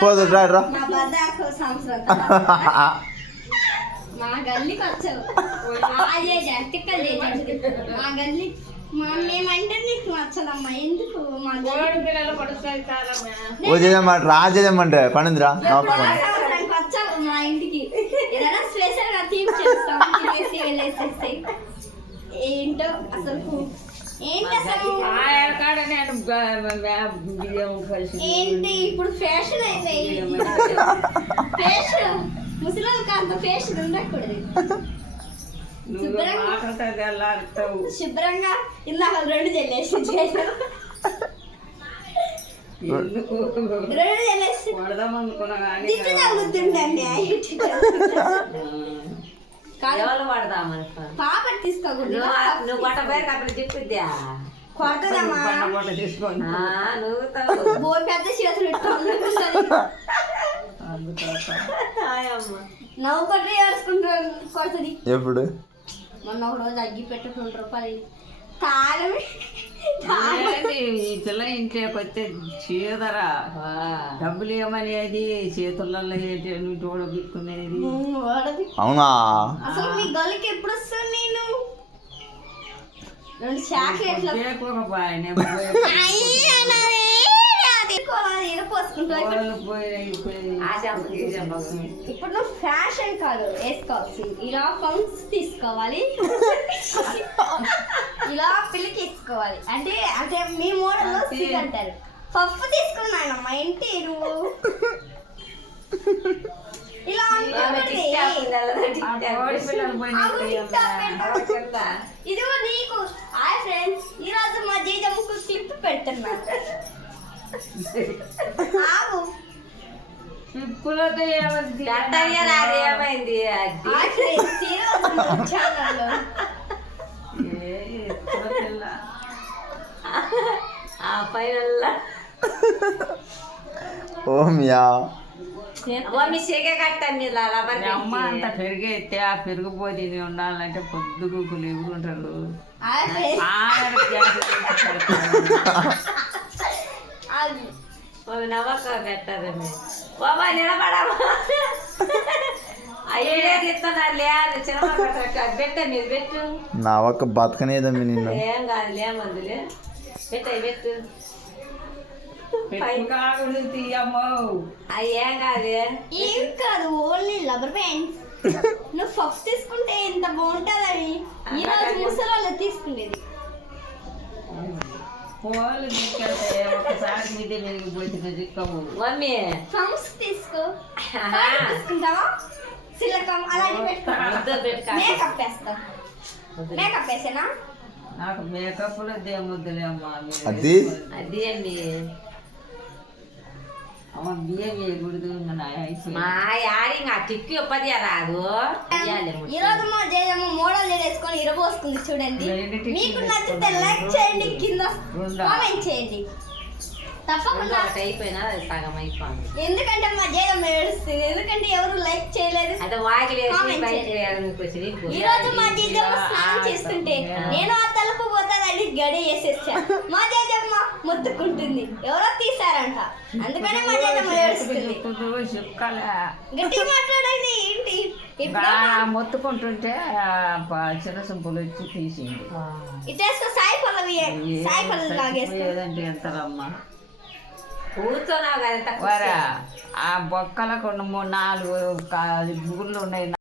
పోదు రా మా గల్లీకి వచ్చావు మా గల్లీ మేమంటే నీకు నచ్చదమ్మా ఎందుకు మా రాజేదమ్మంటే పనిందిరా వచ్చావు మా ఇంటికి ఏదైనా స్పెషల్ గా థీమ్ చేస్తాం ఏంటో అసలు ఏంటి అసలు ఏంటి ఇప్పుడు ఫ్యాషన్ అయిపోయింది ఫ్యాషన్ ముసలి అంత ఫ్యాషన్ ఉండకూడదు శుభ్రంగా ఇందాక 2 చెల్లేసి 2 చెల్లేసి పాప తీసుకోకూడదు పెద్ద చేతులు నవ్వు కొట్టి ఏడుచుకుంటారు కొడుతుంది ఎప్పుడు మొన్న ఒక రోజు అగ్గి పెట్టి 2 రూపాయలు పిల్ల ఇంట్లోకి వస్తే చీదరా డబ్బులు ఏమనేది చేతులలో తోడబిక్కునేది అవునా అసలు మీ గొల్లకి ఎప్పుడు వస్తాను నేను 2 చాక్లెట్లు ఇప్పుడు నువ్వు ఫ్యాషన్ కాదు వేసుకోవాలి ఇలా పంప్స్ తీసుకోవాలి ఇలా పిల్లకి తీసుకోవాలి అంటే అంటే మీ మోడల్లో సిగ్ అంటారు పప్పు తీసుకున్నానమ్మా ఏంటి నువ్వు ఇలా ఇదిగో నీకు హాయ్ ఫ్రెండ్స్ ఈరోజు మా జీజమ్మకు క్లిప్ పెడుతున్నా ఏమైంది ఓమియా అమ్మ అంత పెరిగైతే ఆ పెరిగిపోతే ఉండాలంటే పొద్దుగుకులు ఎగురుంటారు నవ్వక పెట్టారు బాబా నిలబడమా అయ్యే తిస్తున్నారు పెట్ట మీరు పెట్టు నా ఒక్క బతకనేదమ్మి నిన్ను ఏం కాదు లేమందులే పెట్టు తీయమ్మో అయ్యేం కాదు ఏం కాదు ఓన్లీ లబ్బర్ బ్యాండ్స్ నువ్వు ఫస్ట్ తీసుకుంటే ఎంత బాగుంటుందని ఈరోజు ముసలి తీసుకునేది ఒకసారి మీదే మెరిగిపోతుంది చిక్కము మమ్మీ ఫంక్స్ తీసుకో తీసుకుంటావా సిలకం అలాంటి పెట్టుకో మేకప్ వేస్తా మేకప్ వేసేనా నాకు మేకప్ లో దేముద్దులే అమ్మా అది అది అండి అమ్మ బియ్యం వేయకూడదు మా యాడి ఇంకా టిక్కు ఇప్పది రాదు ఈరోజు మా జయమ్మ మోడల్ వేసుకొని ఇరబోసుకుంది చూడండి మీకు నచ్చితే లైక్ చేయండి కింద కామెంట్ చేయండి తప్పకుండా అయిపోయినా సగం అయిపోయింది ఎందుకంటే మా జయమ్మ ఏడుస్తుంది ఎందుకంటే ఎవరు లైక్ చేయలేదు అదే వాకిలేదు ఈ రోజు మా జయమ్మ స్నానం చేస్తుంటే నేను ఆ తలుపు పోతానని గడి వేసేసా మా జయమ్మ మొత్తుకుంటుంది ఎవరో తీసారంట అందుకనే మా జయమ్మ ఏడుస్తుంది గట్టిగా మాట్లాడండి ఏంటి మొత్తుకుంటుంటే చిన్నసింపులు వచ్చి తీసింది ఇటేసుకో సాయి పల్లవి లాగేదంటే ఎంతరమ్మా కూర్చోనావు కదా ఆ బొక్కలకు 3-4 గుళ్ళు ఉన్నాయి.